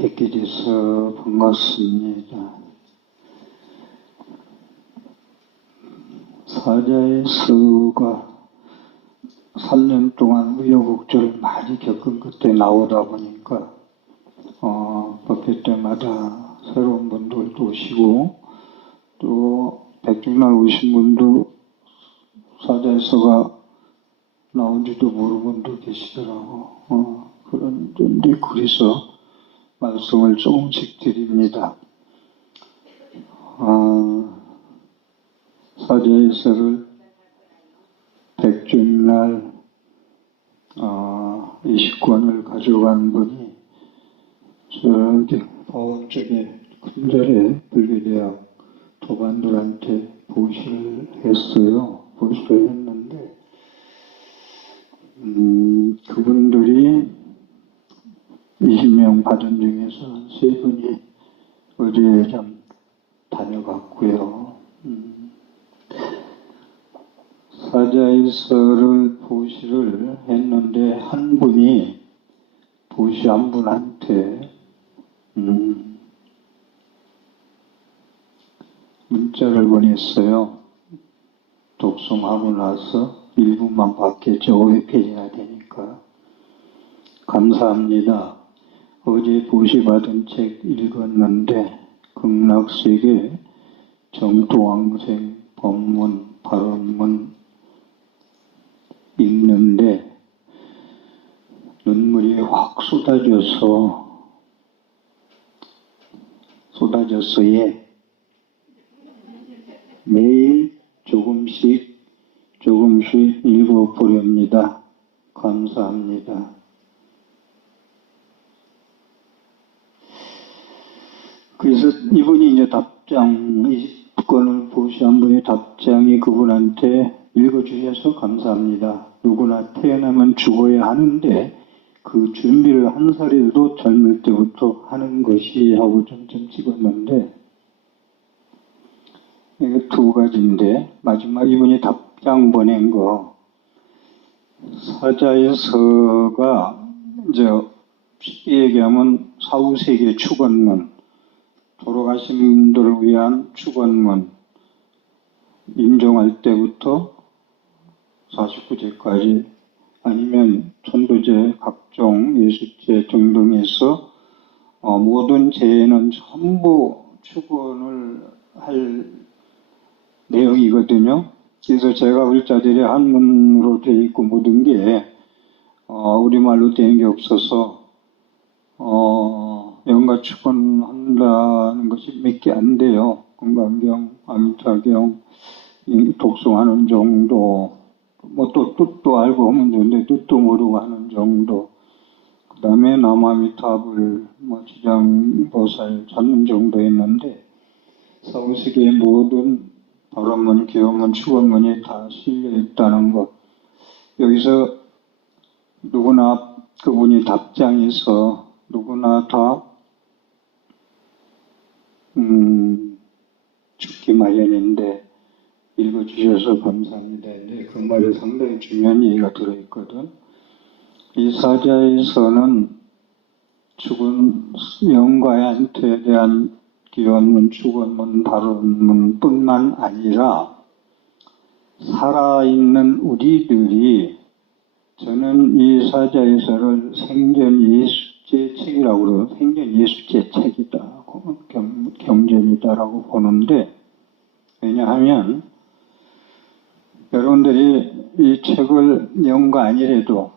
뵙게 돼서 반갑습니다. 사자의 서가 3년 동안 우여곡절을 많이 겪은 끝에 나오다 보니까 법회 때마다 새로운 분들도 오시고 또 백중날 오신 분도 사자의 서가 나온지도 모르는 분도 계시더라고. 그런데 그래서 말씀을 조금씩 드립니다. 사자의 서를 백중날 20권을 가져간 분이 저기 보은 쪽에 큰절에 불교대학 도반들한테 보시를 했어요. 보시를 했는데 그분들이 20명 받은 중에서 3분이 어제 좀 다녀갔고요. 사자의 서를 보시를 했는데 한 분이 보시 한 분한테 문자를 보냈어요. 독송하고 나서 1분만 받겠죠. 500페이지나 되니까. 감사합니다. 어제 보시 받은 책 읽었는데 극락세계 정토왕생 법문 발언문 읽는데 눈물이 확 쏟아졌어요. 매일 조금씩 읽어보렵니다. 감사합니다. 그래서 이분이 이제 답장, 20권을 보시한 분의 답장이 그분한테 읽어주셔서 감사합니다. 누구나 태어나면 죽어야 하는데 그 준비를 한 살이라도 젊을 때부터 하는 것이 하고 점점 찍었는데 이게 2가지인데 마지막 이분이 답장 보낸 거 사자의 서가 이제 쉽게 얘기하면 사후세계 축원문 돌아가신 분들을 위한 축원문 임종할 때부터 49제까지 아니면 천도제, 각종 예수제 등등에서 모든 죄는 전부 축원을 할 내용이거든요. 그래서 제가 글자들이 한문으로 되어 있고 모든 게 우리말로 되는 게 없어서 영가 축원한다는 것이 몇 개 안 돼요. 건강경, 암타경, 독송하는 정도, 뭐 또 뜻도 알고 하면 되는데 뜻도 모르고 하는 정도, 그 다음에 남아미탑을 지장보살 찾는 정도 있는데 사후세계의 모든 발언문, 기원문, 축원문이 다 실려 있다는 것. 여기서 누구나 그분이 답장에서 누구나 다 죽기 마련인데 읽어주셔서 감사합니다. 근데 그 말에 상당히 중요한 얘기가 들어있거든. 이 사자의 서는 죽은 영가한테 대한 기원문, 축원문, 발언문 뿐만 아니라 살아있는 우리들이 저는 이 사자의 서를 생전 예수제 책이라고 그러고 생전 예수제 책이다. 경전이다라고 보는데 왜냐하면 여러분들이 이 책을 영가 아니래도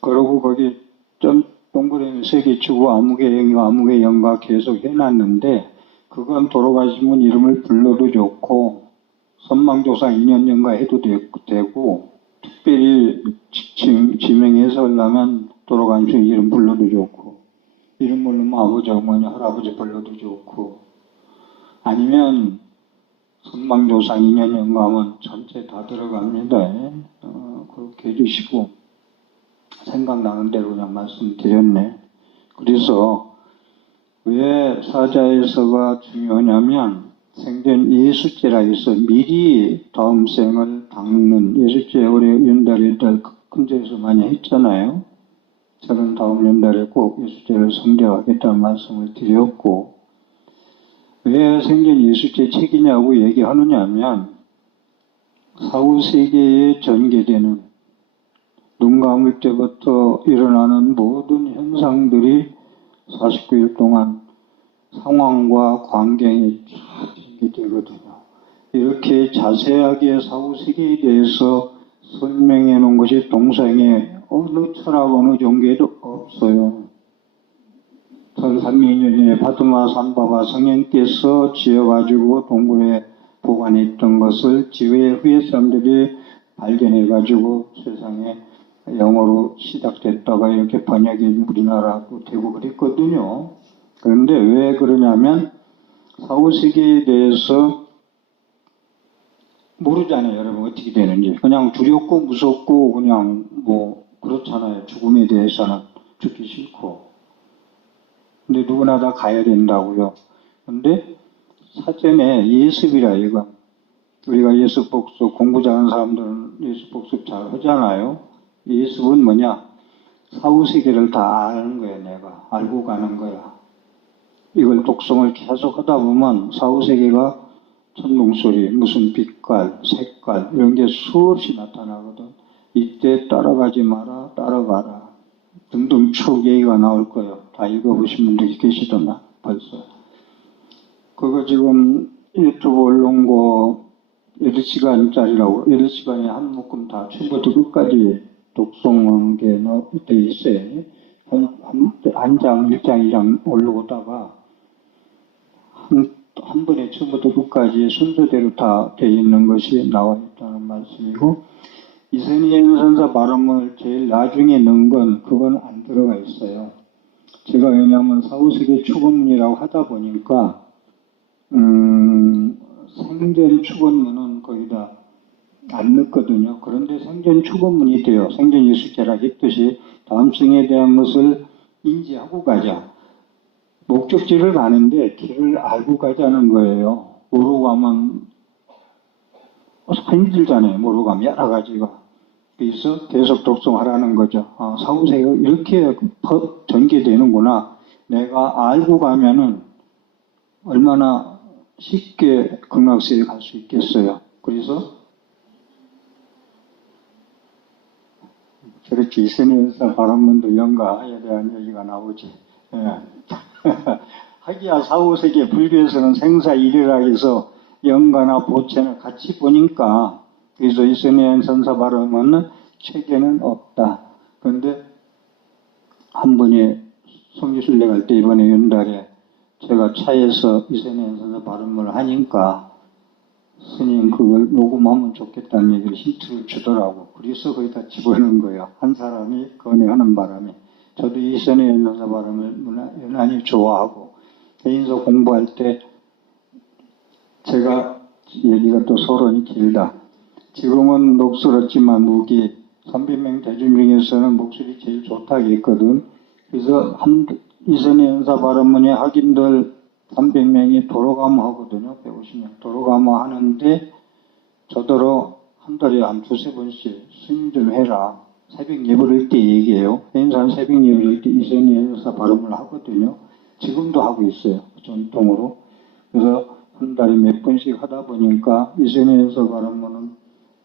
그러고 거기 좀 동그라미 3개 치고 아무개 영가 계속 해놨는데 그건 돌아가신 분 이름을 불러도 좋고 선망조상 인연영가 해도 되고 특별히 지명해서 하려면 돌아가신 분 이름 불러도 좋고 이름 모르면 아버지, 어머니, 할아버지 불러도 좋고 아니면 선망조상 인연영가 하면 전체 다 들어갑니다. 그렇게 해주시고 생각나는 대로 그냥 말씀드렸네. 그래서 왜 사자의 서가 중요하냐면 생전 예수죄라 해서 미리 다음 생을 닦는 예수죄 올해 연달 큰절에서 많이 했잖아요. 저는 다음 연달에 꼭 예수제를 성대하겠다는 말씀을 드렸고, 왜 생전 예수제 책이냐고 얘기하느냐 하면, 사후세계에 전개되는 눈 감을 때부터 일어나는 모든 현상들이 49일 동안 상황과 광경이 쫙 전개되거든요. 이렇게 자세하게 사후세계에 대해서 설명해 놓은 것이 동서양에 어느 철학 어느 종교에도 없어요. 1300년에 파두마 삼바바 성현께서 지어가지고 동굴에 보관했던 것을 지혜 후에 사람들이 발견해가지고 세상에 영어로 시작됐다가 이렇게 번역이 우리나라도 되고 그랬거든요. 그런데 왜 그러냐면 사후세계에 대해서 모르잖아요. 여러분 어떻게 되는지. 그냥 두렵고 무섭고 그냥 뭐 그렇잖아요. 죽음에 대해서는 죽기 싫고. 근데 누구나 다 가야 된다고요. 근데 사전에 예습이라 이거. 우리가 예습 복습 공부 잘하는 사람들은 예습 복습 잘 하잖아요. 예습은 뭐냐? 사후세계를 다 아는 거야. 내가 알고 가는 거야. 이걸 독성을 계속 하다 보면 사후세계가 천둥소리, 무슨 빛깔, 색깔 이런 게 수없이 나타나거든. 이때 따라가지 마라, 따라가라 등등 쭉 얘기가 나올 거예요. 다 읽어보신 분들이 계시더만 벌써. 그거 지금 유튜브 올라온 8시간짜리라고 8시간에 한 묶음 다 처음부터 끝까지 독송한 게 돼 있어요. 한 장, 1장, 2장 올라오다가 한 번에 처음부터 끝까지 순서대로 다 돼 있는 것이 나와 있다는 말씀이고, 이선희 연선사 발언문을 제일 나중에 넣은 건 그건 안 들어가 있어요. 제가 왜냐하면 사후세계 축원문이라고 하다 보니까 생전 축원문은 거기다 안 넣거든요. 그런데 생전 축원문이 돼요. 생전 예수제라 했듯이 다음 생에 대한 것을 인지하고 가자. 목적지를 가는데 길을 알고 가자는 거예요. 모르고 가면 힘들잖아요. 모르고 가면 여러 가지가. 그래서 계속 독송하라는 거죠. 사후세계가 이렇게 전개되는구나. 내가 알고 가면은 얼마나 쉽게 극락세에 갈 수 있겠어요. 그래서 저렇게 이선희에서 바람문도 연가에 대한 얘기가 나오지. 예. 하기야 사후세계 불교에서는 생사일이라 해서 연가나 보채는 같이 보니까 그래서 이선희 선사 발음은 책에는 없다. 그런데 한 번에 성지순례 갈 때 이번에 연달에 제가 차에서 이선희 선사 발음을 하니까 스님 그걸 녹음하면 좋겠다는 얘기를 힌트를 주더라고. 그래서 거기다 집어넣은 거예요. 한 사람이 건의하는 바람에. 저도 이선희 선사 발음을 유난히 좋아하고 개인서 공부할 때 제가 얘기가 또 서론이 길다. 지금은 녹슬었지만 무기 300명 대중 중에서는 목소리 제일 좋다고 했거든. 그래서 이선희 연사 발언문의 학인들 300명이 도로가모 하거든요. 150명 도로가모 하는데 저더러 한 달에 한 두세 번씩 스님 좀 해라. 새벽 예불할 때 얘기해요. 행산 새벽 예불할 때 이선희 연사 발언을 하거든요. 지금도 하고 있어요. 전통으로. 그래서 한 달에 몇 번씩 하다 보니까 이선희 연사 발언문은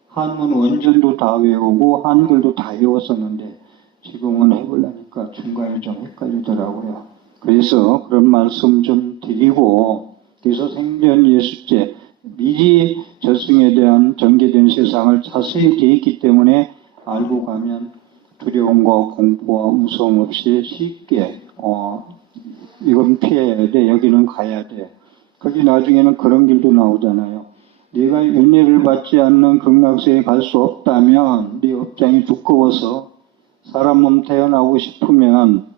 한문 원전도 다 외우고 한글도 다 외웠었는데 지금은 해보려니까 중간에 좀 헷갈리더라고요. 그래서 그런 말씀 좀 드리고, 그래서 생전 예수제 미리 저승에 대한 전개된 세상을 자세히 되어 있기 때문에 알고 가면 두려움과 공포와 무서움 없이 쉽게 이건 피해야 돼, 여기는 가야 돼. 거기 나중에는 그런 길도 나오잖아요. 네가 윤회를 받지 않는 극락세에 갈 수 없다면 네 업장이 두꺼워서 사람 몸 태어나고 싶으면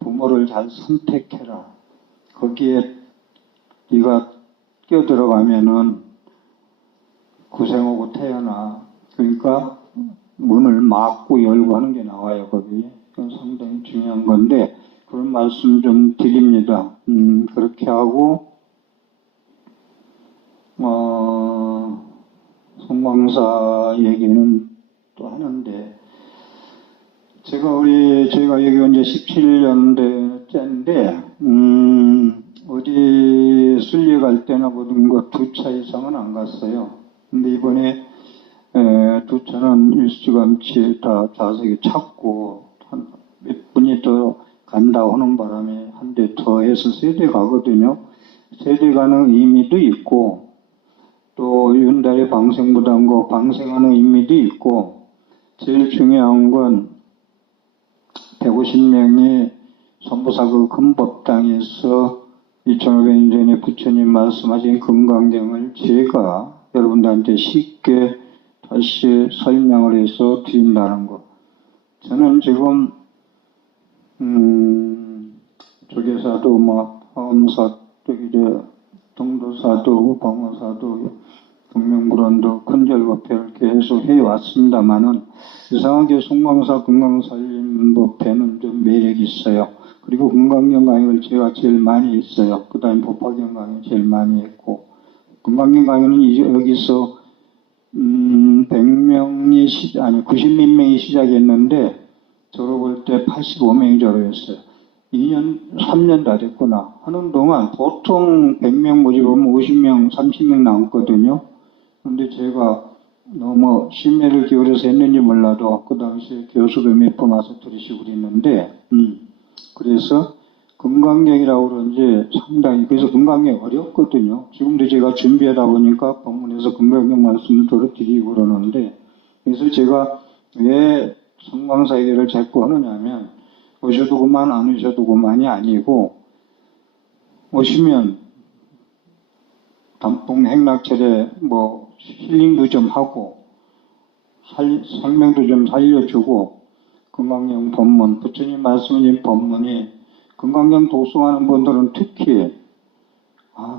부모를 잘 선택해라. 거기에 네가 끼어들어가면은 고생하고 태어나. 그러니까 문을 막고 열고 하는 게 나와요. 거기. 그건 상당히 중요한 건데 그런 말씀 좀 드립니다. 그렇게 하고 송광사 얘기는 또 하는데 제가 여기 온 지 17년째인데, 어디 순례 갈 때나 모든 것 2차 이상은 안 갔어요. 근데 이번에, 2차는 일찌감치 다 좌석이 찼고, 몇 분이 더 간다 하는 바람에 한 대 더 해서 3대 가거든요. 3대 가는 의미도 있고, 또 윤달의 방생부담고 방생하는 의미도 있고, 제일 중요한 건 150명이 선부사그 금법당에서 2500년 전에 부처님 말씀하신 금강경을 제가 여러분들한테 쉽게 다시 설명을 해서 드린다는 것. 저는 지금 조계사도 화엄사, 동도사도, 방어사도, 동명불원도, 큰절법회를 계속 해왔습니다만은 이상하게 송광사 금강살림법회는 좀 매력이 있어요. 그리고 금강경 강의를 제가 제일 많이 했어요. 그 다음에 법화경 강의 제일 많이 했고, 금강경 강의는 이제 여기서 100명이 90몇 명이 시작했는데 졸업할 때 85명이 졸업했어요. 2년, 3년 다 됐구나 하는 동안 보통 100명 모집하면 50명, 30명 나왔거든요. 그런데 제가 너무 심혈을 기울여서 했는지 몰라도 그 당시에 교수도 몇 분 와서 들으시고 그랬는데, 그래서 금강경이라고 그런지 상당히, 그래서 금강경이 어렵거든요. 지금도 제가 준비하다 보니까 법문에서 금강경 말씀을 들어드리고 그러는데, 그래서 제가 왜 성광사 얘기를 자꾸 하느냐면, 오셔도 그만 안 오셔도 그만이 아니고, 오시면 단풍 행락철에 힐링도 좀 하고, 설명도 좀 살려주고, 금강경 법문, 부처님 말씀하신 법문이 금강경 독송하는 분들은 특히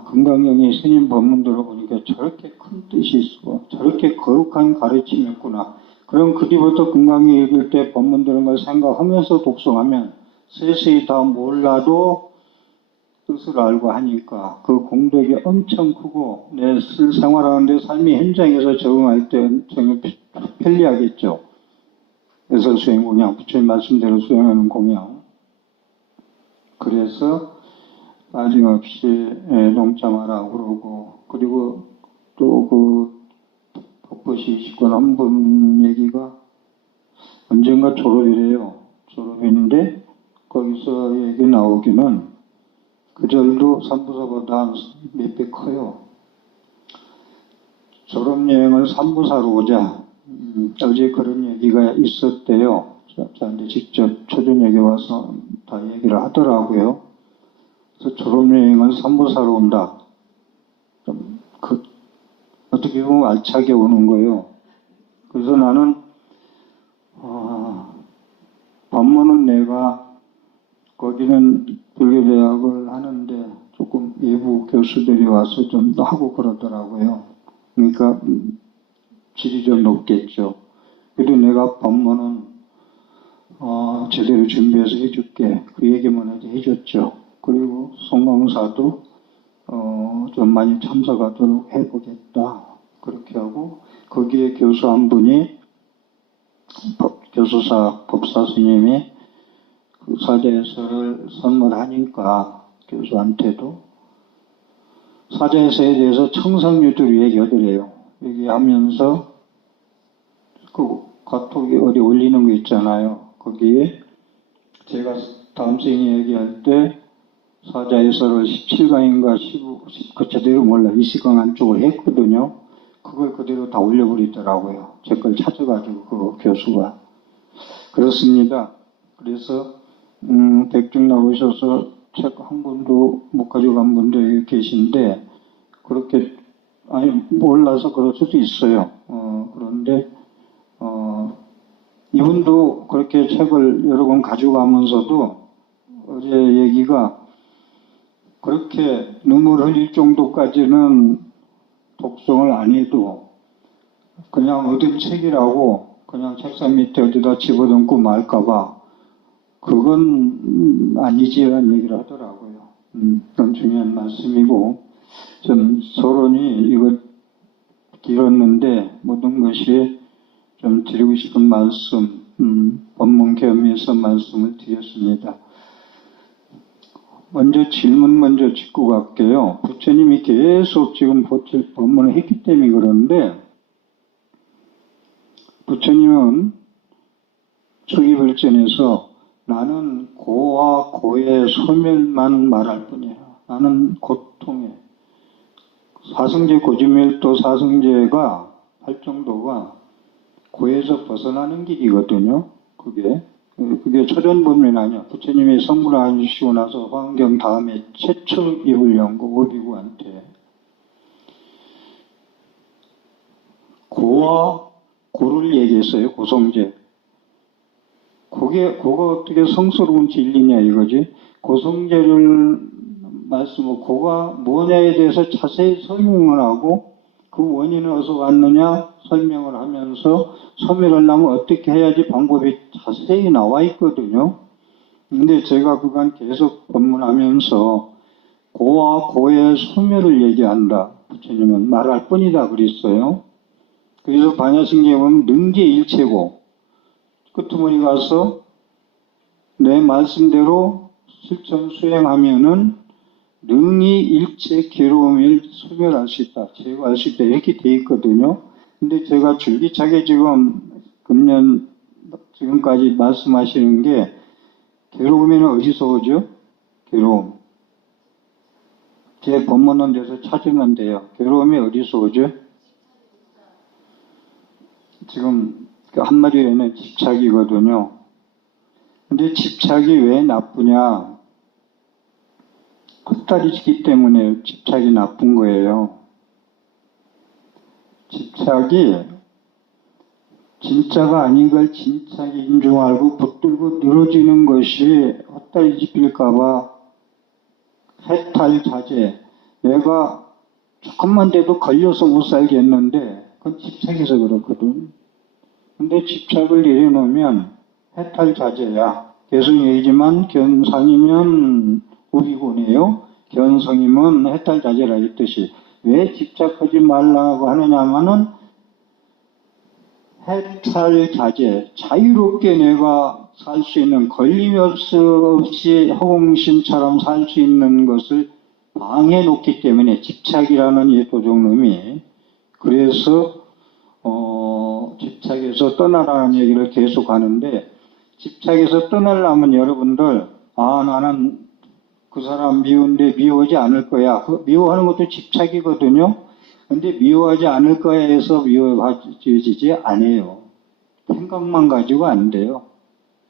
금강경이 스님 법문 들어보니까 저렇게 큰 뜻이 있고 저렇게 거룩한 가르침이었구나. 그럼 그 뒤부터 금강경 읽을 때 법문 들은 걸 생각하면서 독송하면 세세히 다 몰라도 뜻을 알고 하니까 그 공덕이 엄청 크고 내 생활하는데 삶의 현장에서 적응할 때 정말 편리하겠죠. 그래서 수행 공양, 부처님 말씀대로 수행하는 공양. 그래서 빠짐없이 동참하라고 그러고, 그리고 또 법보시 29권 한 분 얘기가 언젠가 졸업이래요. 졸업인데 거기서 얘기 나오기는 그 절도 삼부사보다 몇 배 커요. 졸업여행을 삼부사로 오자. 어제 그런 얘기가 있었대요. 저한테 직접 초저녁에 와서 다 얘기를 하더라고요. 그래서 졸업여행을 삼부사로 온다. 어떻게 보면 알차게 오는 거예요. 그래서 나는 법문은 내가 거기는 불교대학을 하는데 조금 외부 교수들이 와서 좀 하고 그러더라고요. 그러니까 질이 좀 높겠죠. 그래도 내가 법문은 제대로 준비해서 해줄게. 그 얘기만 해줬죠. 그리고 송광사도 좀 많이 참석하도록 해보겠다. 그렇게 하고 거기에 교수 한 분이 교수사 법사 스님이 그 사자해설을 선물하니까 교수한테도 사자해설에 대해서 청성유들 얘기하더래요. 얘기하면서 그 카톡에 어디 올리는 거 있잖아요. 거기에 제가 다음 생에 얘기할 때 사자해설을 17강인가 15, 그 제대로 몰라 20강 안쪽을 했거든요. 그걸 그대로 다 올려버리더라고요. 제 걸 찾아가지고 그 교수가. 그렇습니다. 그래서 백중 나오셔서 책 한 권도 못 가져간 분들이 계신데 그렇게 몰라서 그럴 수도 있어요. 그런데 이분도 그렇게 책을 여러 권 가져가면서도 어제 얘기가 그렇게 눈물 흘릴 정도까지는 독송을 안 해도 그냥 얻은 책이라고 그냥 책상 밑에 어디다 집어넣고 말까봐 그건 아니지라는 얘기를 하더라고요. 그건 중요한 말씀이고 좀 서론이 이거 길었는데 모든 것이 좀 드리고 싶은 말씀 법문 겸해서 말씀을 드렸습니다. 먼저 질문 먼저 짚고 갈게요. 부처님이 계속 지금 법문을 했기 때문에 그런데 부처님은 초기불전에서 나는 고와 고의 소멸만 말할 뿐이야. 나는 고통에 사성제 고지멸도 사성제가 활정도가 고에서 벗어나는 길이거든요. 그게 초전법문 아니야. 부처님이 성불을 해주시고 나서 환경 다음에 최초 입을 연구 오비구한테 고와 고를 얘기했어요. 고성제. 그거 어떻게 성스러운 진리냐 이거지. 고성제를 말씀하고 고가 뭐냐에 대해서 자세히 설명을 하고 그 원인은 어디서 왔느냐 설명을 하면서 소멸하려면 어떻게 해야지 방법이 자세히 나와 있거든요. 근데 제가 그간 계속 법문하면서 고와 고의 소멸을 얘기한다. 부처님은 말할 뿐이다 그랬어요. 그래서 반야신경에 보면 능계일체고 끄트머리 가서 내 말씀대로 실천 수행하면은 능히 일체 괴로움을 소멸할 수 있다. 제거할 수 있다. 이렇게 돼 있거든요. 근데 제가 줄기차게 지금까지 말씀하시는 게 괴로움에는 어디서 오죠? 괴로움. 제 법문은 데서 찾으면 돼요. 괴로움이 어디서 오죠? 지금 한마디로는 집착이거든요. 근데 집착이 왜 나쁘냐? 헛다리지기 때문에 집착이 나쁜 거예요. 집착이 진짜가 아닌 걸 진짜인 줄 알고 붙들고 늘어지는 것이 헛다리 짚힐까봐 해탈 자제. 내가 조금만 돼도 걸려서 못 살겠는데 그건 집착해서 그렇거든. 근데 집착을 내려놓으면 해탈 자제야. 계속 얘기지만 견상이면 우비곤이에요. 견성이면 해탈 자제라 했듯이 왜 집착하지 말라고 하느냐면은 해탈 자제, 자유롭게 내가 살 수 있는 걸림 없이 허공신처럼 살 수 있는 것을 방해 놓기 때문에 집착이라는 이 도적놈이 그래서 집착에서 떠나라는 얘기를 계속 하는데 집착에서 떠나려면 여러분들 나는 그 사람 미운데 미워하지 않을 거야. 미워하는 것도 집착이거든요. 근데 미워하지 않을 거야 해서 미워지지 않아요. 생각만 가지고 안 돼요.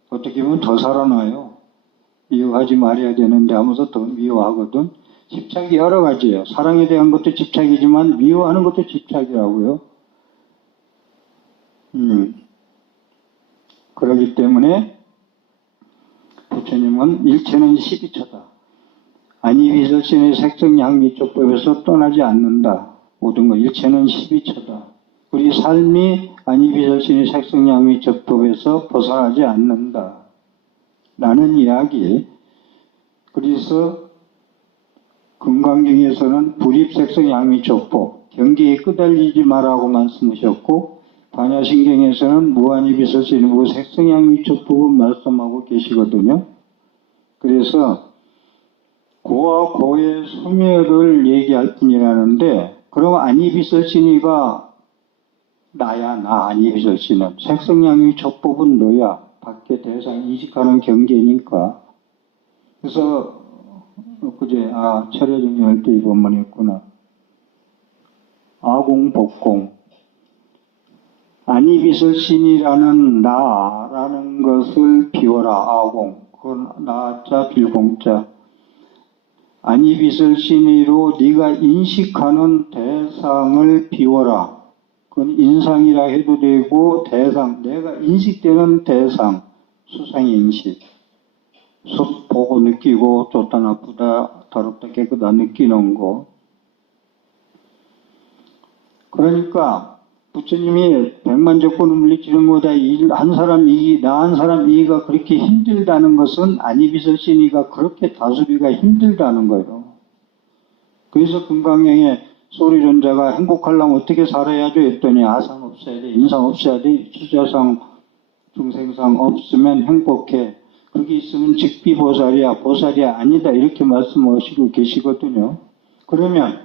어떻게 보면 더 살아나요. 미워하지 말아야 되는데 하면서 더 미워하거든. 집착이 여러 가지예요. 사랑에 대한 것도 집착이지만 미워하는 것도 집착이라고요. 그렇기 때문에 부처님은 일체는 12처다. 안이비설신의 색성양미조법에서 떠나지 않는다. 모든 것 일체는 12처다. 우리 삶이 안이비설신의 색성양미조법에서 벗어나지 않는다. 라는 이야기. 그래서 금강경에서는 불입색성양미조법 경계에 끄달리지 말라고 말씀하셨고 반야신경에서는 무한이비설신의 무색성양미조법을 말씀하고 계시거든요. 그래서 고와 고의 소멸을 얘기할 뿐이라는데 그럼 안이비설신이가 나야. 나 안이비설신은 색성양미조법은 너야. 밖에 대상 인식하는 경계니까. 그래서 그제 철회정리할 때 이 법문이었구나. 아공복공 안이비설신이라는 나라는 것을 비워라. 아공 그건 나자 빌공자 안이비설신이로 네가 인식하는 대상을 비워라. 그건 인상이라 해도 되고 대상, 내가 인식되는 대상, 수상의 인식. 보고 느끼고 좋다 나쁘다 더럽다 깨끗다 느끼는 거. 그러니까 부처님이 백만적군을 물리치는 거다 한 사람 이기 나 한 사람 이기가 그렇게 힘들다는 것은 안이비설신이가 그렇게 다스리기가 힘들다는 거예요. 그래서 금강경에 소리존자가 행복하려면 어떻게 살아야죠 했더니 아상 없어야 돼, 인상 없어야 돼, 수자상 중생상 없으면 행복해. 그게 있으면 직비보살이야, 보살이 아니다. 이렇게 말씀하시고 계시거든요. 그러면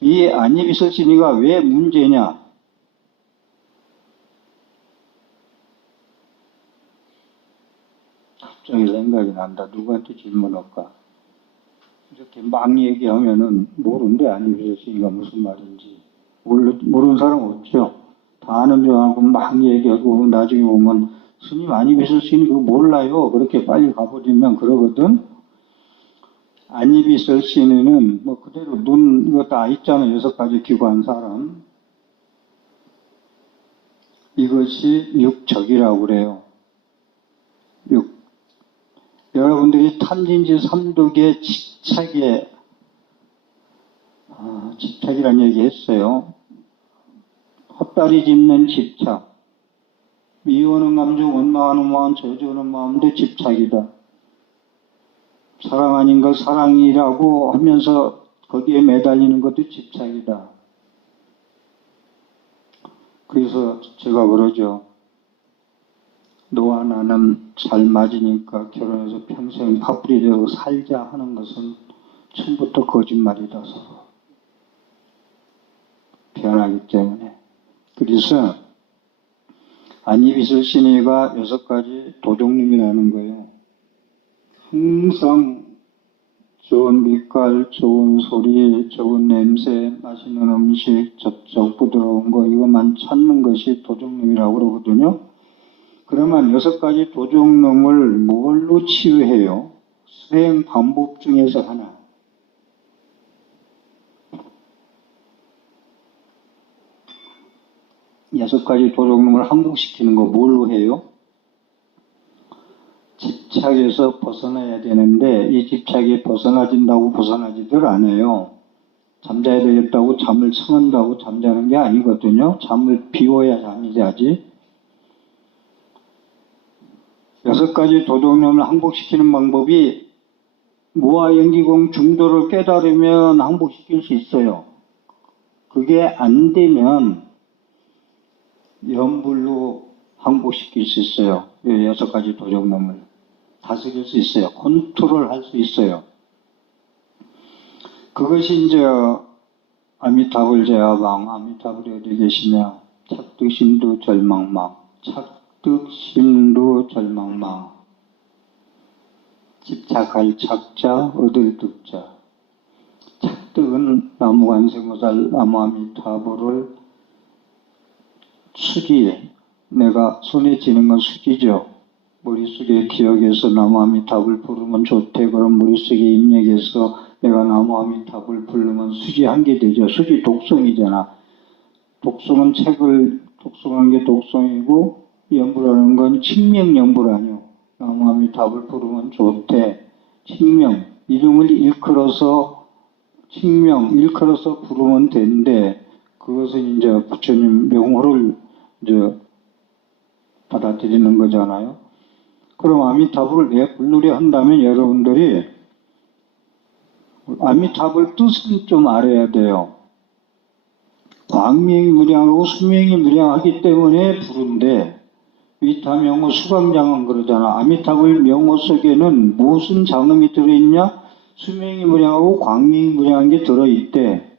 이 안입이설신이가 왜 문제냐? 갑자기 생각이 난다. 누구한테 질문할까? 이렇게 막 얘기하면은 모르는데 안입이설신이가 무슨 말인지. 모르는 사람 없죠? 다 아는 줄 알고 막 얘기하고 나중에 보면 스님 안입이설신이 그거 몰라요. 그렇게 빨리 가버리면 그러거든. 안입이설신에는 뭐 그대로 눈 이거 다 있잖아요. 6가지 기구한 사람. 이것이 육적이라고 그래요. 육. 여러분들이 탐진지 삼독의 집착에 집착이라는 얘기 했어요. 헛다리 짚는 집착. 미워하는 감정, 원망하는 마음, 저주하는 마음도 집착이다. 사랑 아닌 걸 사랑이라고 하면서 거기에 매달리는 것도 집착이다. 그래서 제가 그러죠. 너와 나는 잘 맞으니까 결혼해서 평생 파뿌리 되고 살자 하는 것은 처음부터 거짓말이다 서로. 변하기 때문에. 그래서 안입이설신이가 6가지 도종님이라는 거예요. 항상 좋은 빛깔, 좋은 소리, 좋은 냄새, 맛있는 음식, 쩍쩍 부드러운 거 이것만 찾는 것이 도종놈이라고 그러거든요. 그러면 6가지 도종놈을 뭘로 치유해요? 수행 방법 중에서 하나. 여섯 가지 도종놈을 항복시키는 거 뭘로 해요? 집착에서 벗어나야 되는데 이 집착이 벗어나진다고 벗어나지들 않아요. 잠자야 되겠다고 잠을 청한다고 잠자는 게 아니거든요. 잠을 비워야 잠이 자지. 6가지 도종놈을 항복시키는 방법이 무아연기공 중도를 깨달으면 항복시킬 수 있어요. 그게 안 되면 염불로 항복시킬 수 있어요. 6가지 도종놈을 다스릴 수 있어요. 컨트롤 할 수 있어요. 그것이 이제 아미타불 제화방, 아미타불이 어디 계시냐? 착득심도 절망망, 착득심도 절망망, 집착할 착자, 얻을 득자. 착득은 나무관세무살 나무아미타불을 수기, 내가 손에 쥐는 건 수기죠. 머릿속에 기억해서 나무아미타불 부르면 좋대. 그럼 머릿속에 입력해서 내가 나무아미타불 부르면 수지한 게 되죠. 수지 독성이잖아. 독성은 책을 독성한 게 독성이고 연불하는 건 칭명연불 아니요. 나무아미타불 부르면 좋대. 칭명, 이름을 일컬어서 칭명, 일컬어서 부르면 되는데 그것은 이제 부처님 명호를 이제 받아들이는 거잖아요. 그럼 아미타불을 왜 부르려 한다면 여러분들이 아미타불 뜻은 좀 알아야 돼요. 광명이 무량하고 수명이 무량하기 때문에 부른데 위타명호 수광장은 그러잖아. 아미타불 명호 속에는 무슨 장음이 들어있냐? 수명이 무량하고 광명이 무량한 게 들어있대.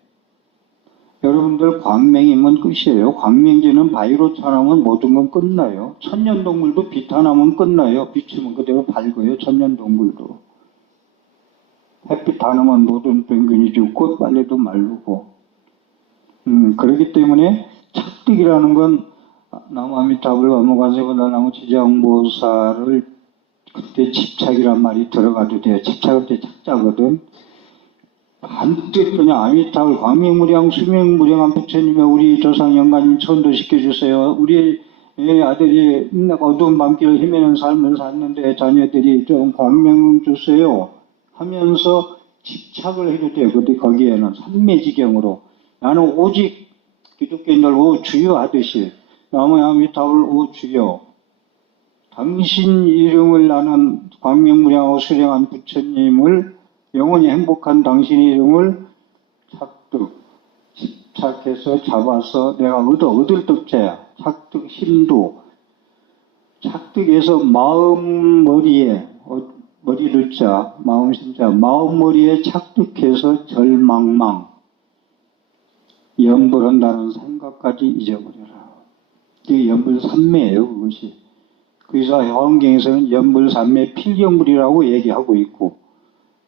여러분들 광명이면 끝이에요. 광명지는 바위로 타나면 모든 건 끝나요. 천년동굴도 빛 하나면 끝나요. 비추면 그대로 밝아요. 천년동굴도. 햇빛 하나면 모든 병균이 죽고 빨래도 마르고. 그렇기 때문에 착득이라는 건 나무 아미타불 어무관세보다 나무 지장보살을 그때 집착이란 말이 들어가도 돼요. 집착할 때 착자거든. 반듯 그냥 아미타불 광명무량 수명무량한 부처님의 우리 조상 영가님 천도 시켜주세요. 우리 아들이 어두운 밤길을 헤매는 삶을 샀는데 자녀들이 좀 광명 주세요 하면서 집착을 해도 돼요. 근데 거기에는 삼매지경으로 나는 오직 기독교인들 오 주여 하듯이 나무 아미타불 오 주여 당신 이름을 나는 광명무량하고 수량한 부처님을 영원히 행복한 당신의 이름을 착득, 집착해서 잡아서 내가 얻을 득자야. 착득, 힘도. 착득해서 마음 머리에, 머리를 자, 마음 심자, 마음 머리에 착득해서 절망망, 염불한다는 생각까지 잊어버려라. 이게 염불삼매예요, 그것이. 그래서 화엄경에서는 염불삼매 필경불이라고 얘기하고 있고,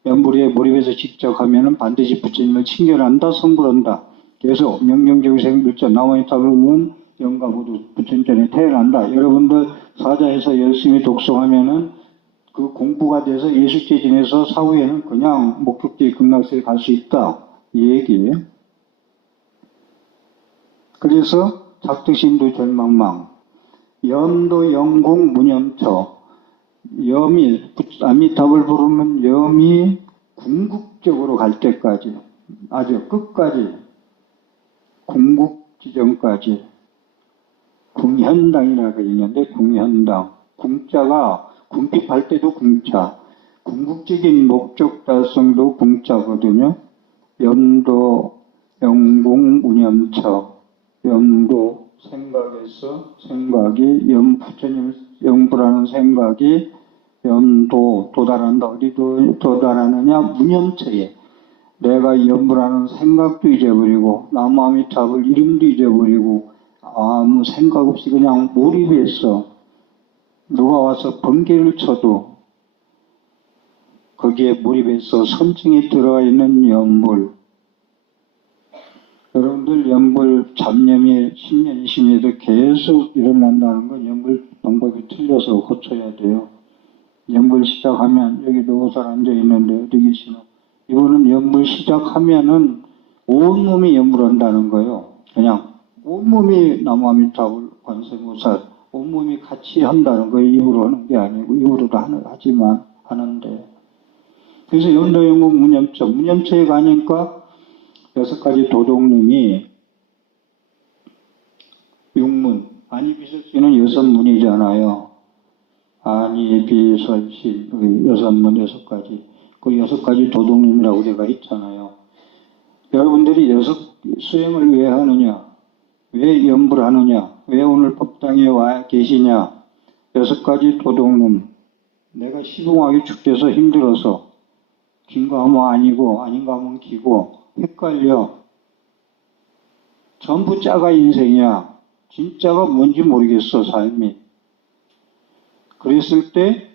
염불에 몰입해서 직접 하면은 반드시 부처님을 칭견한다, 성불한다. 그래서 명령적 생불자 나와의 답을 보면 영가부도 부처님 전에 태어난다. 여러분들 사자에서 열심히 독송하면은 그 공부가 돼서 예수께 지내서 사후에는 그냥 목격지 극락세에 갈 수 있다. 이 얘기예요. 그래서 작득심도 절망망, 염도 영공 무념처, 염이, 아미타불 부르는 염이 궁극적으로 갈 때까지, 아주 끝까지, 궁극 지점까지, 궁현당이라고 있는데, 궁현당. 궁자가, 궁핍할 때도 궁자, 궁극적인 목적 달성도 궁자거든요. 염도, 영공, 무념처, 염도, 생각에서 생각이, 부처님 영부라는 생각이 염도, 도달한다. 어디 도달하느냐? 무념처에. 내가 염부라는 생각도 잊어버리고, 나무아미타불 이름도 잊어버리고, 아무 생각 없이 그냥 몰입해서, 누가 와서 번개를 쳐도, 거기에 몰입해서 선증에 들어가 있는 염불. 여러분들 염불 잡념이 10년, 20년에도 계속 일어난다는 건 염불 방법이 틀려서 고쳐야 돼요. 염불 시작하면, 여기도 오살 앉아있는데 어디 계시나? 이거는 염불 시작하면은 온몸이 염불한다는 거예요. 그냥 온몸이 나무아미타불 관세음보살 온몸이 같이 한다는 거예요. 입으로 하는 게 아니고 입으로도 하지만 하는데. 그래서 염도영공 무념처, 무념처에 가니까 6가지 도둑놈이 6문, 아니비설신은 6문이잖아요. 아니비설신, 6문, 6가지. 그 6가지 도둑놈이라고 제가 했잖아요. 여러분들이 수행을 왜 하느냐? 왜 염불하느냐? 왜 오늘 법당에 와 계시냐? 6가지 도둑놈. 내가 시봉하기 죽겠어 힘들어서 긴가 하면 아니고 아닌가 하면 기고 헷갈려. 전부 짜가 인생이야. 진짜가 뭔지 모르겠어 삶이. 그랬을 때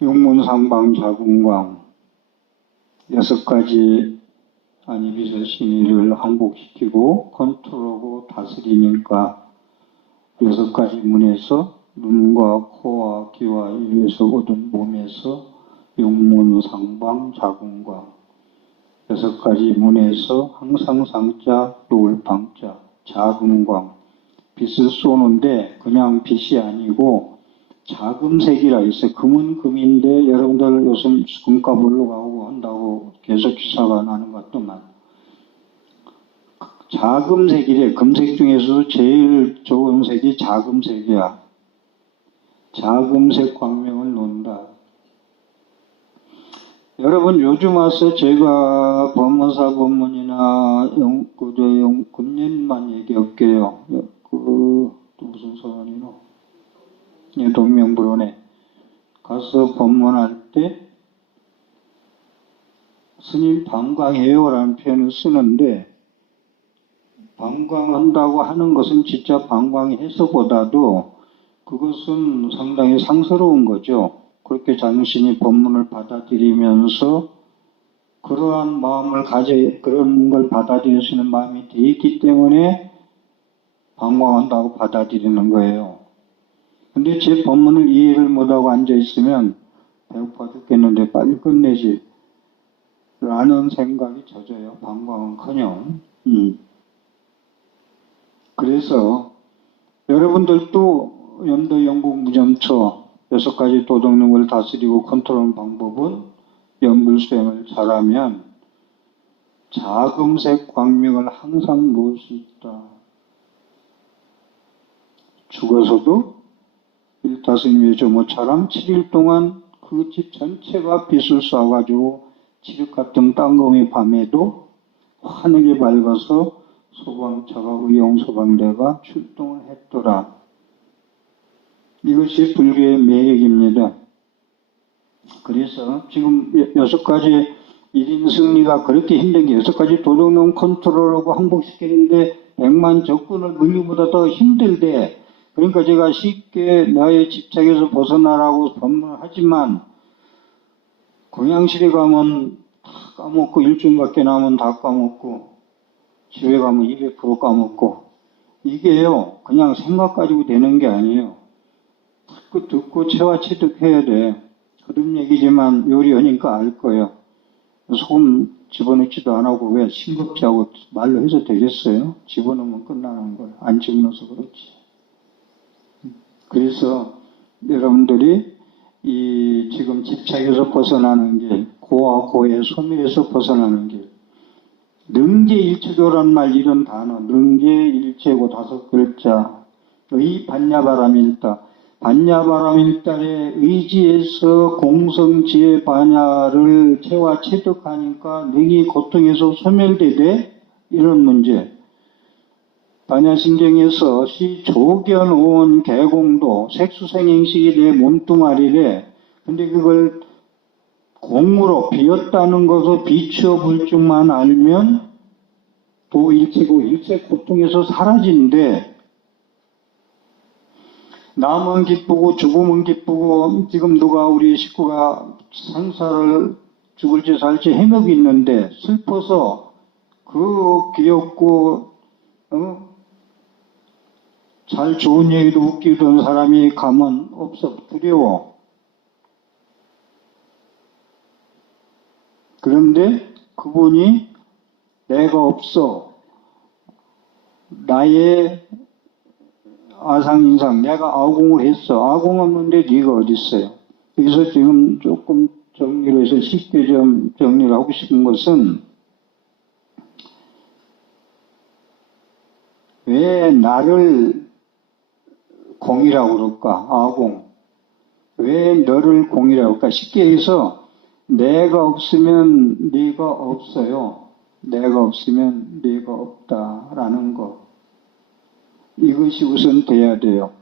용문상방자궁광 6가지 아니비설신의를 항복시키고 컨트롤하고 다스리니까 6가지 문에서 눈과 코와 귀와 입에서 얻은 몸에서 용문상방자궁광 6가지 문에서 항상 상자, 놓을 방자, 자금광 빛을 쏘는데 그냥 빛이 아니고 자금색이라 있어요. 금은 금인데 여러분들 요즘 금값으로 가고 한다고 계속 기사가 나는 것 같더만. 자금색이래. 금색 중에서도 제일 좋은 색이 자금색이야. 자금색 광명을 논다. 여러분 요즘 와서 제가 법문사 법문이나 금년만 얘기할게요. 또 무슨 소원이노? 동명불원에 가서 법문할 때 스님 방광해요라는 표현을 쓰는데 방광한다고 하는 것은 진짜 방광해서보다도 그것은 상당히 상스러운 거죠. 그렇게 당신이 법문을 받아들이면서 그러한 마음을 그런 걸 받아들일 수 있는 마음이 돼 있기 때문에 방광한다고 받아들이는 거예요. 근데 제 법문을 이해를 못하고 앉아있으면 배고파 죽겠는데 빨리 끝내지 라는 생각이 젖어요. 방광은커녕. 그래서 여러분들도 염도 영국 무점처 6가지 도덕능을 다스리고 컨트롤하는 방법은 염불수행을 잘하면 자금색 광명을 항상 놓을 수 있다. 죽어서도 일타스님의 조모처럼 7일 동안 그 집 전체가 빛을 쏴가지고 칠흑 같은 땅거미 밤에도 환하게 밝아서 소방차가 의용소방대가 출동을 했더라. 이것이 불교의 매력입니다. 그래서 지금 6가지 1인 승리가 그렇게 힘든 게 6가지 도덕론 컨트롤하고 항복시키는데 100만 적군을 물리보다 더 힘들대. 그러니까 제가 쉽게 나의 집착에서 벗어나라고 법문을 하지만 공양실에 가면 다 까먹고 일주일밖에 남으면 다 까먹고 집에 가면 200% 까먹고 이게요 그냥 생각 가지고 되는 게 아니에요. 자꾸 듣고 체화 체득해야 돼. 그런 얘기지만 요리하니까 알 거예요. 소금 집어넣지도 안 하고 왜 싱겁지 하고 말로 해서 되겠어요? 집어넣으면 끝나는 걸. 안 집어넣어서 그렇지. 그래서 여러분들이 이 지금 집착에서 벗어나는 길, 고와 고의 소멸에서 벗어나는 길, 능계일체교란 말 이런 단어, 능계일체고 5글자, 의반야바람일다. 반야바람일달의 의지에서 공성지혜 반야를 체화 체득하니까 능이 고통에서 소멸되되 이런 문제. 반야신경에서 시 조견오원 개공도 색수생행식이 내 몸뚱아리래. 근데 그걸 공으로 비었다는 것을 비추어 볼 줄만 알면 도일체고 일체 고통에서 사라진대. 남은 기쁘고 죽음은 기쁘고 지금 누가 우리 식구가 상사를 죽을지 살지 헤매고 있는데 슬퍼서 그 귀엽고 잘 좋은 얘기도 웃기던 사람이 가면 없어 두려워. 그런데 그분이 내가 없어. 나의 아상인상, 내가 아공을 했어. 아공했는데 네가 어디 있어요? 여기서 지금 조금 정리를 해서 쉽게 좀 정리를 하고 싶은 것은 왜 나를 공이라고 그럴까? 아공. 왜 너를 공이라고 할까? 쉽게 해서 내가 없으면 네가 없어요. 내가 없으면 네가 없다라는 거. 이것이 우선 돼야 돼요.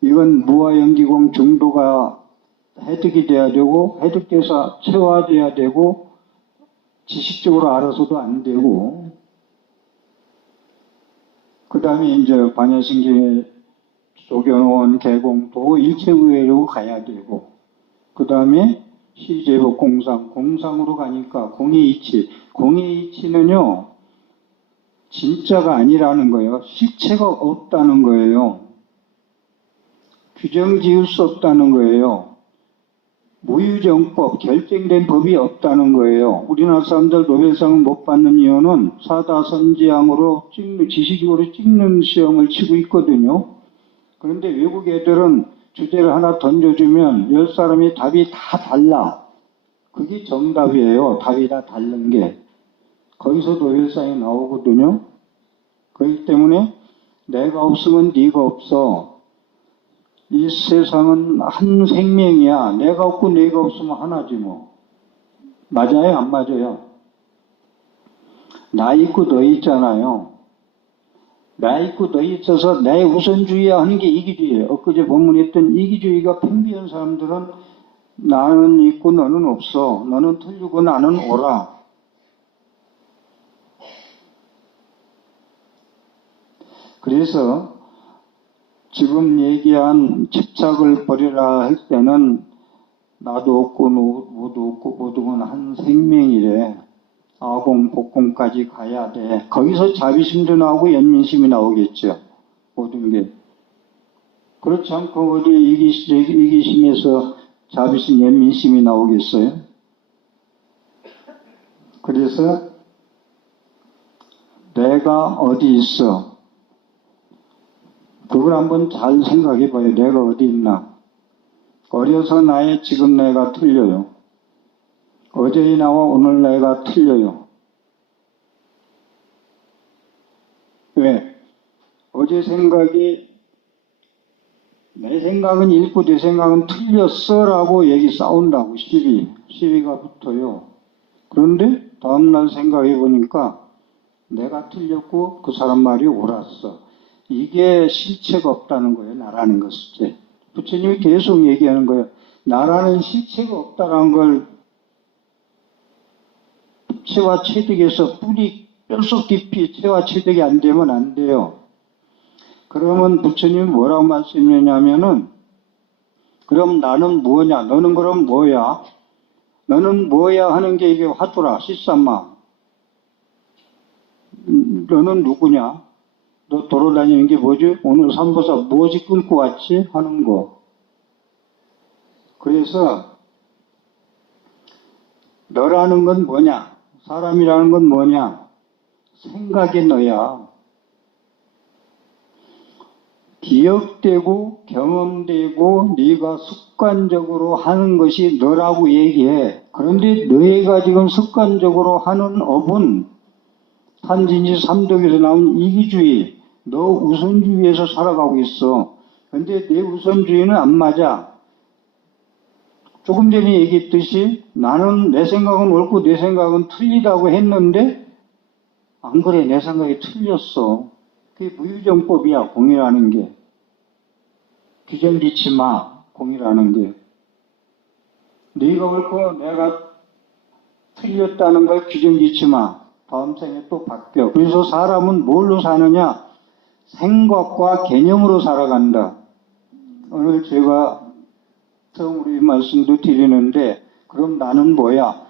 이건 무아연기공 중도가 해득이 돼야 되고 해득돼서 체화돼야 되고 지식적으로 알아서도 안 되고 그 다음에 이제 반야신경의 조견원 개공도 일체의회로 가야 되고 그 다음에 시제법 공상으로 가니까 공의 이치. 공의 이치는요 진짜가 아니라는 거예요. 실체가 없다는 거예요. 규정 지을 수 없다는 거예요. 무유정법, 결정된 법이 없다는 거예요. 우리나라 사람들 노벨상을 못 받는 이유는 사다선지향으로 지식적으로 찍는 시험을 치고 있거든요. 그런데 외국 애들은 주제를 하나 던져주면 10사람이 답이 다 달라. 그게 정답이에요. 답이 다 다른 게. 거기서 노벨상이 나오거든요. 그렇기 때문에 내가 없으면 네가 없어. 이 세상은 한 생명이야. 내가 없고 네가 없으면 하나지 뭐. 맞아요? 안 맞아요? 나 있고 너 있잖아요. 나 있고 너 있어서 내 우선주의야 하는 게 이기주의예요. 엊그제 본문했던 이기주의가 팽배한 사람들은 나는 있고 너는 없어. 너는 틀리고 나는 옳아. 그래서 지금 얘기한 집착을 버리라 할 때는 나도 없고 너도 없고 모두는 한 생명이래. 아공, 복공까지 가야 돼. 거기서 자비심도 나오고 연민심이 나오겠죠. 모든 게. 그렇지 않고 어디 이기심에서 자비심, 연민심이 나오겠어요? 그래서 내가 어디 있어? 그걸 한번 잘 생각해 봐요. 내가 어디 있나? 어려서 나의 지금 내가 틀려요. 어제의 나와 오늘 내가 틀려요. 왜? 어제 생각이 내 생각은 읽고 내 생각은 틀렸어 라고 얘기 싸운다고 시비가 붙어요. 그런데 다음날 생각해 보니까 내가 틀렸고 그 사람 말이 옳았어. 이게 실체가 없다는 거예요. 나라는 것이. 부처님이 계속 얘기하는 거예요. 나라는 실체가 없다는 걸 체와 체득에서 뿌리 뼛속 깊이 체와 체득이 안 되면 안 돼요. 그러면 부처님이 뭐라고 말씀했냐면은 그럼 나는 뭐냐? 너는 그럼 뭐야? 너는 뭐야 하는 게 이게 화두라, 시삼마. 너는 누구냐? 너 돌아다니는 게 뭐지? 오늘 삼보사 무엇이 끊고 왔지? 하는 거. 그래서 너라는 건 뭐냐? 사람이라는 건 뭐냐? 생각이 너야. 기억되고 경험되고 네가 습관적으로 하는 것이 너라고 얘기해. 그런데 너희가 지금 습관적으로 하는 업은 산진지 삼독에서 나온 이기주의, 너 우선주의에서 살아가고 있어. 근데 내 우선주의는 안 맞아. 조금 전에 얘기했듯이 나는 내 생각은 옳고 내 생각은 틀리다고 했는데 안 그래, 내 생각이 틀렸어. 그게 무유정법이야, 공이라는 게. 규정 짓지 마, 공이라는 게. 네가 옳고 내가 틀렸다는 걸 규정 짓지 마. 다음 생에 또 바뀌어. 그래서 사람은 뭘로 사느냐? 생각과 개념으로 살아간다. 오늘 제가 처음으로 이 말씀도 드리는데 그럼 나는 뭐야?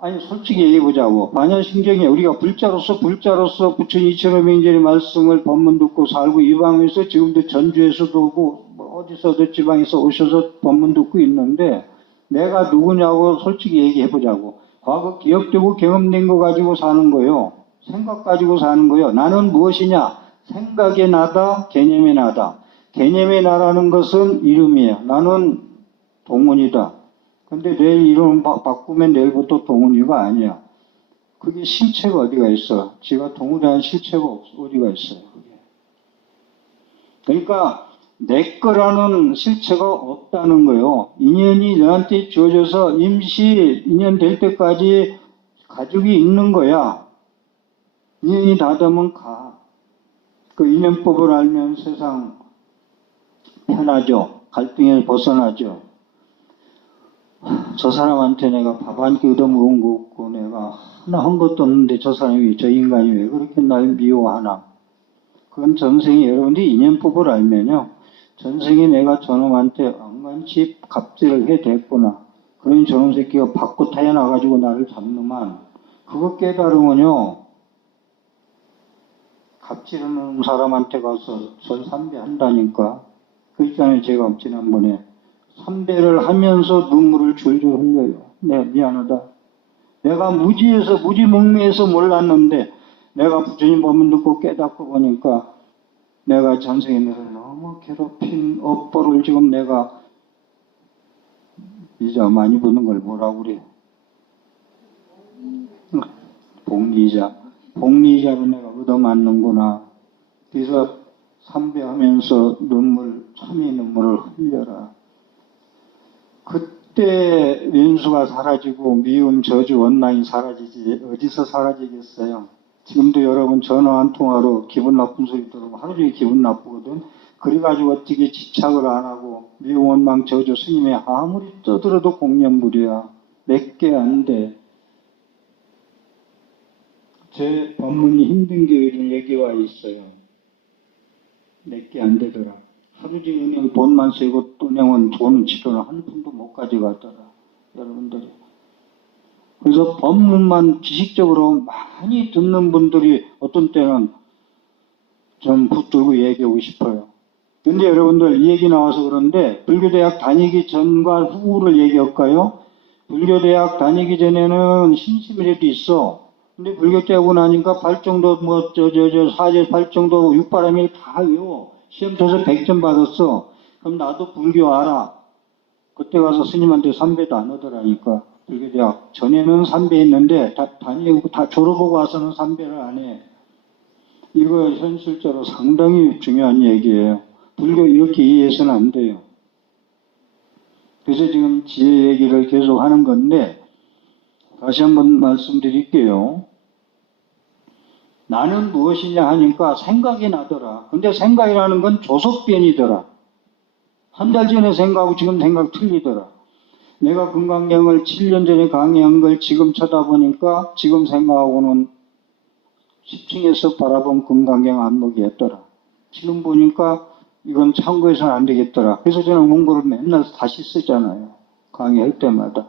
아니 솔직히 얘기해보자고. 반야신경에 우리가 불자로서 부처님 2500년의 말씀을 법문 듣고 살고 이 방에서 지금도 전주에서도 오고 뭐 어디서도 지방에서 오셔서 법문 듣고 있는데 내가 누구냐고 솔직히 얘기해보자고. 과거 기억되고 경험된 거 가지고 사는 거요. 생각 가지고 사는 거요. 나는 무엇이냐? 생각의 나다, 개념의 나다. 개념의 나라는 것은 이름이에요. 나는 동문이다. 근데 내일 이름 바꾸면 내일부터 동훈이가 아니야. 그게 실체가 어디가 있어? 지가 동훈이라는 실체가 어디가 있어요? 그게. 그러니까 내 거라는 실체가 없다는 거예요. 인연이 너한테 주어져서 임시 인연 될 때까지 가족이 있는 거야. 인연이 다 되면 가. 그 인연법을 알면 세상 편하죠. 갈등에서 벗어나죠. 저 사람한테 내가 밥 한 끼 얻어먹은 거 없고 내가 하나 한 것도 없는데 저 사람이, 저 인간이 왜 그렇게 날 미워하나. 그건 전생에 여러분들이 인연법을 알면요. 전생에 내가 저놈한테 엉간치 갑질을 해댔구나. 그러니 저놈 새끼가 밖으로 타여나가지고 나를 잡는만. 그거 깨달으면요. 갑질하는 사람한테 가서 설삼배 한다니까. 그 있잖아요. 제가 지난번에. 삼배를 하면서 눈물을 줄줄 흘려요. 네, 미안하다. 내가 무지몽매해서 몰랐는데, 내가 부처님 법문 듣고 깨닫고 보니까, 내가 전생에 너를 너무 괴롭힌 업보를 지금 내가, 이제 많이 부는 걸 뭐라고 그래? 복리자. 복리자로 내가 얻어맞는구나. 그래서 삼배하면서 참의 눈물을 흘려라. 그때 왼수가 사라지고 미움, 저주, 원망이 사라지지 어디서 사라지겠어요. 지금도 여러분 전화 한 통화로 기분 나쁜 소리 들으면 하루 종일 기분 나쁘거든. 그래가지고 어떻게 집착을 안 하고 미움, 원망, 저주, 스님이 아무리 떠들어도 공연물이야. 몇 개 안 돼. 제 법문이 힘든 게 이런 얘기가 있어요. 몇 개 안 되더라. 하루 종일 은행 돈만 쓰고 또 은행은 돈 집어는 한 푼도 못 가져가더라. 여러분들이. 그래서 법문만 지식적으로 많이 듣는 분들이 어떤 때는 좀 붙들고 얘기하고 싶어요. 근데 여러분들 이 얘기 나와서 그런데 불교대학 다니기 전과 후를 얘기할까요? 불교대학 다니기 전에는 심심이라도 있어. 근데 불교대학 오고 나니까 발정도 사제 발정도 육바람일 다 외워. 시험 쳐서 100점 받았어. 그럼 나도 불교 알아. 그때 가서 스님한테 삼배도 안 하더라니까. 불교대학. 전에는 삼배 했는데, 다니고, 다 졸업하고 와서는 삼배를 안 해. 이거 현실적으로 상당히 중요한 얘기예요. 불교 이렇게 이해해서는 안 돼요. 그래서 지금 지혜 얘기를 계속 하는 건데, 다시 한번 말씀드릴게요. 나는 무엇이냐 하니까 생각이 나더라. 근데 생각이라는 건 조석변이더라. 한 달 전에 생각하고 지금 생각 틀리더라. 내가 금강경을 7년 전에 강의한 걸 지금 쳐다보니까 지금 생각하고는 10층에서 바라본 금강경 안목이었더라. 지금 보니까 이건 참고해서는 안 되겠더라. 그래서 저는 공부를 맨날 다시 쓰잖아요. 강의할 때마다.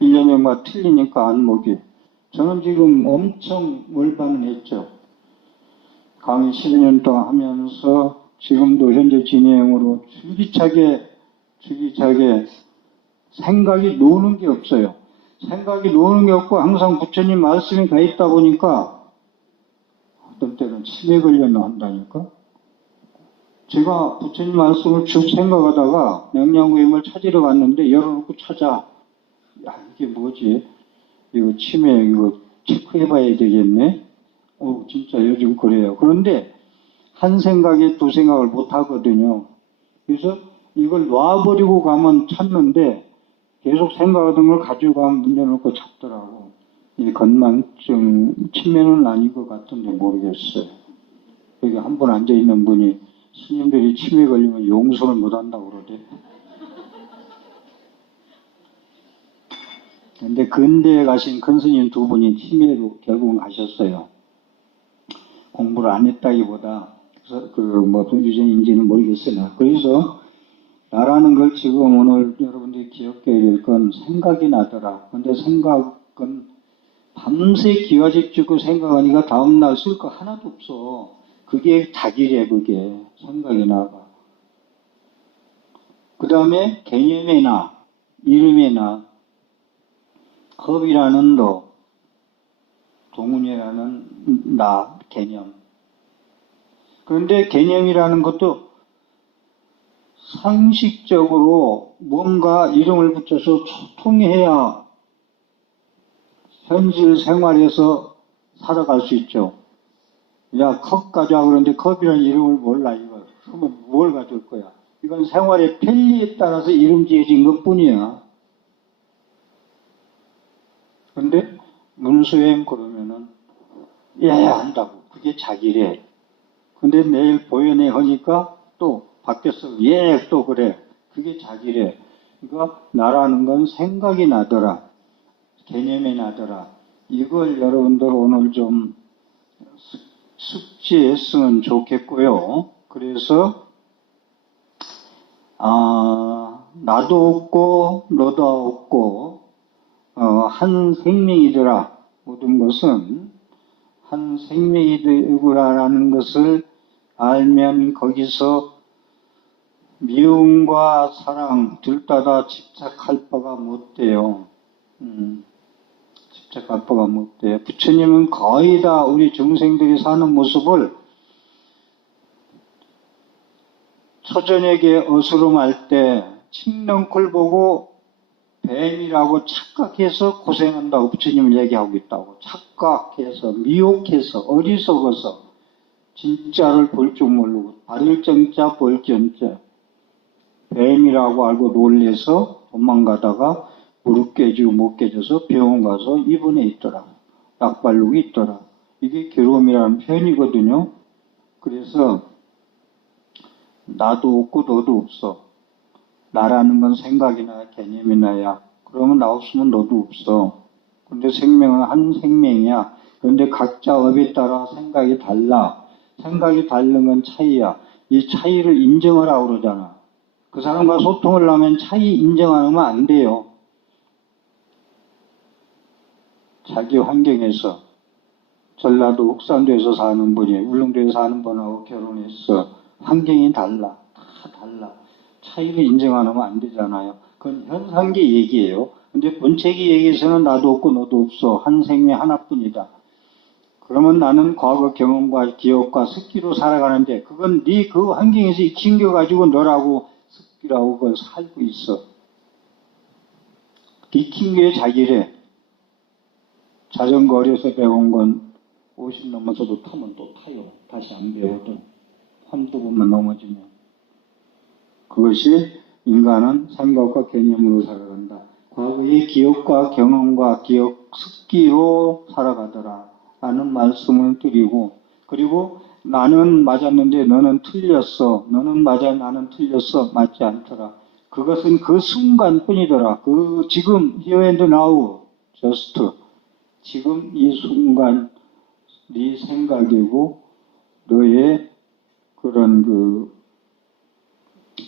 1년 전과 틀리니까 안목이. 저는 지금 엄청 월반을 했죠. 강의 10년 동안 하면서 지금도 현재 진행으로 줄기차게 생각이 노는 게 없어요. 생각이 노는 게 없고 항상 부처님 말씀이 가 있다 보니까 어떤 때는 치매 걸려나 한다니까. 제가 부처님 말씀을 쭉 생각하다가 명량구임을 찾으러 갔는데 열어놓고 찾아. 야, 이게 뭐지? 이거 치매 이거 체크해봐야 되겠네. 진짜 요즘 그래요. 그런데 한 생각에 두 생각을 못 하거든요. 그래서 이걸 놔버리고 가면 찾는데 계속 생각하던 걸 가지고 가면 문 열어놓고 찾더라고. 이 건망증, 치매는 아닌 것 같은데 모르겠어요. 여기 한 분 앉아있는 분이 스님들이 치매 걸리면 용서를 못 한다고 그러대. 근데 근대에 가신 큰 스님 두 분이 치매로 결국은 가셨어요. 공부를 안 했다기보다, 유전인지는 모르겠으나. 그래서 나라는 걸 지금 오늘 여러분들이 기억해야 될 건 생각이 나더라. 근데 생각은 밤새 기와집 찍고 생각하니까 다음날 쓸 거 하나도 없어. 그게 닭이래, 그게. 생각이 나가. 그 다음에 개념의 나, 이름의 나, 겁이라는 너, 동훈이라는 나, 개념. 그런데 개념이라는 것도 상식적으로 뭔가 이름을 붙여서 통해야 현실 생활에서 살아갈 수 있죠. 야, 컵 가져와. 그런데 컵이라는 이름을 몰라, 이걸. 그러면 뭘 가져올 거야? 이건 생활의 편리에 따라서 이름 지어진 것 뿐이야. 근데 문수행 그러면은 한다고. 그게 자기래. 근데 내일 보연해 하니까 또 바뀌었어. 또 그래. 그게 자기래. 그러니까 나라는 건 생각이 나더라. 개념이 나더라. 이걸 여러분들 오늘 좀 숙지했으면 좋겠고요. 그래서 나도 없고 너도 없고 한 생명이더라. 모든 것은 한 생명이더라라는 것을 알면 거기서 미움과 사랑 둘 다 집착할 바가 못 돼요. 집착할 바가 못 돼요. 부처님은 거의 다 우리 중생들이 사는 모습을 초저녁에 어스름할 때 칡렁쿨 보고 뱀이라고 착각해서 고생한다고 부처님을 얘기하고 있다고. 착각해서, 미혹해서, 어리석어서 진짜를 볼 줄 모르고 바를 정자 볼 정자 뱀이라고 알고 놀래서 도망가다가 무릎 깨지고 못 깨져서 병원 가서 입원해 있더라. 약 바르고 있더라. 이게 괴로움이라는 표현이거든요. 그래서 나도 없고 너도 없어. 나라는 건 생각이나 개념이나야. 그러면 나 없으면 너도 없어. 근데 생명은 한 생명이야. 그런데 각자 업에 따라 생각이 달라. 생각이 다른 건 차이야. 이 차이를 인정하라고 그러잖아. 그 사람과 소통을 하면 차이 인정 안 하면 안 돼요. 자기 환경에서 전라도 흑산도에서 사는 분이 울릉도에 사는 분하고 결혼했어. 환경이 달라. 다 달라. 차이를 인정 안 하면 안 되잖아요. 그건 현상계 얘기예요. 근데 본체계 얘기에서는 나도 없고 너도 없어. 한 생명 하나뿐이다. 그러면 나는 과거 경험과 기억과 습기로 살아가는데 그건 네 그 환경에서 익힌겨가지고 너라고 습기라고 그걸 살고 있어. 익힌 게 자기래. 자전거 어려서 배운 건 50 넘어서도 타면 또 타요. 다시 안 배워도. 한두 번만 넘어지면. 그것이 인간은 생각과 개념으로 살아간다. 과거의 기억과 경험과 기억 습기로 살아가더라. 라는 말씀을 드리고, 그리고 나는 맞았는데 너는 틀렸어. 너는 맞아, 나는 틀렸어. 맞지 않더라. 그것은 그 순간뿐이더라. 그 지금 here and now, just 지금 이 순간 네 생각이고 너의 그런 그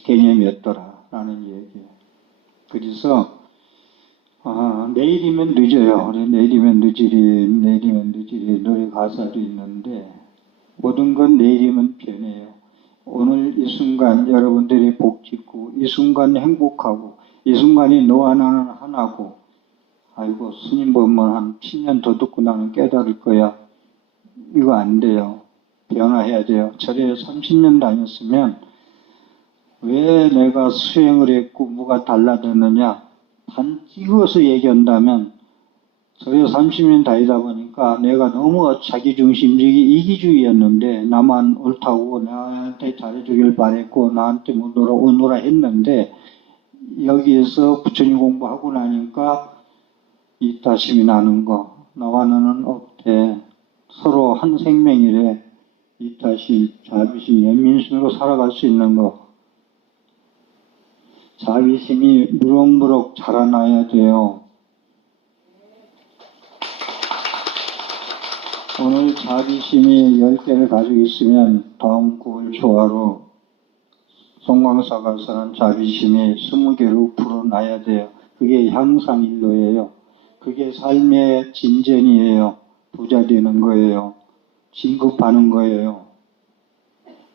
개념이었더라라는 얘기예요. 그래서 내일이면 늦어요. 내일이면 늦으리 노래 가사도 있는데 모든 건 내일이면 변해요. 오늘 이 순간 여러분들이 복 짓고 이 순간 행복하고 이 순간이 너와 나는 하나고 아이고 스님 보면 한 10년 더 듣고 나는 깨달을 거야. 이거 안 돼요. 변화해야 돼요. 절에 30년 다녔으면 왜 내가 수행을 했고 뭐가 달라졌느냐 단 찍어서 얘기한다면 저희 30년 다니다 보니까 내가 너무 자기중심적이 이기주의였는데 나만 옳다고 나한테 잘해주길 바랬고 나한테 뭐 오노라 했는데 여기에서 부처님 공부하고 나니까 이타심이 나는 거 나와 너는 없대 서로 한 생명이래 이타심 자비심 연민심으로 살아갈 수 있는 거 자비심이 무럭무럭 자라나야 돼요. 오늘 자비심이 10개를 가지고 있으면 다음 9월 초하루 송광사가서는 자비심이 20개로 불어나야 돼요. 그게 향상일로예요. 그게 삶의 진전이에요. 부자 되는 거예요. 진급하는 거예요.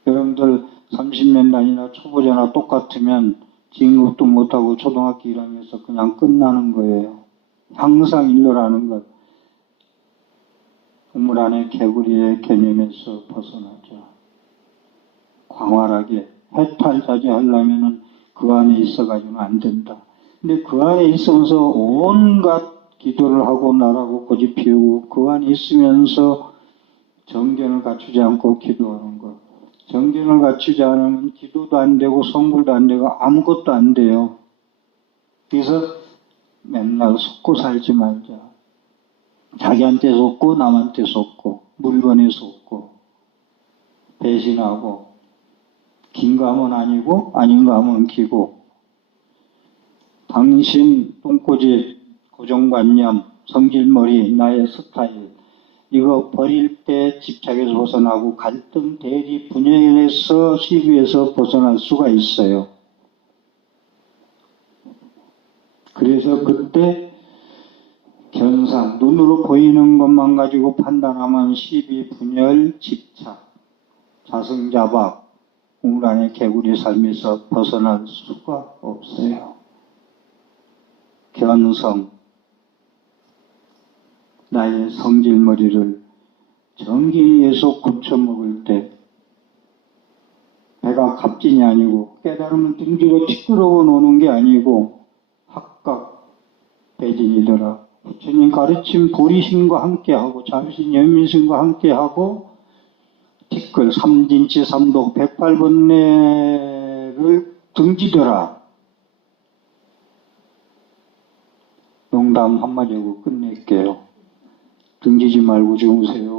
여러분들 30년 단이나 초보자나 똑같으면 진급도 못하고 초등학교 1학년에서 그냥 끝나는 거예요. 향상일로라는 것. 우물 안의 개구리의 개념에서 벗어나죠. 광활하게 해탈자제하려면 그 안에 있어가지고는 안 된다. 근데 그 안에 있으면서 온갖 기도를 하고 나라고 고집 피우고 그 안에 있으면서 정견을 갖추지 않고 기도하는 것. 정견을 갖추지 않으면 기도도 안 되고 성불도 안 되고 아무것도 안 돼요. 그래서 맨날 속고 살지 말자. 자기한테 속고 남한테 속고 물건에 속고 배신하고 긴 거 하면 아니고 아닌 거 하면 기고 당신 똥꼬집 고정관념 성질머리 나의 스타일 이거 버릴 때 집착에서 벗어나고 갈등 대리 분열에서 시비에서 벗어날 수가 있어요. 그래서 그때 견상, 눈으로 보이는 것만 가지고 판단하면 시비, 분열, 집착, 자승자박, 우물 안의 개구리 삶에서 벗어날 수가 없어요. 견성, 나의 성질머리를 정기에서 고쳐먹을 때 배가 갑진이 아니고 깨달으면 등지고 티끌어고 노는 게 아니고 합각 배진이더라. 부처님 가르침 보리심과 함께하고 자비심 연민심과 함께하고 티끌 삼진치 삼독 108번뇌를 등지더라. 농담 한마디 하고 끝낼게요. 등지지 말고 주무세요.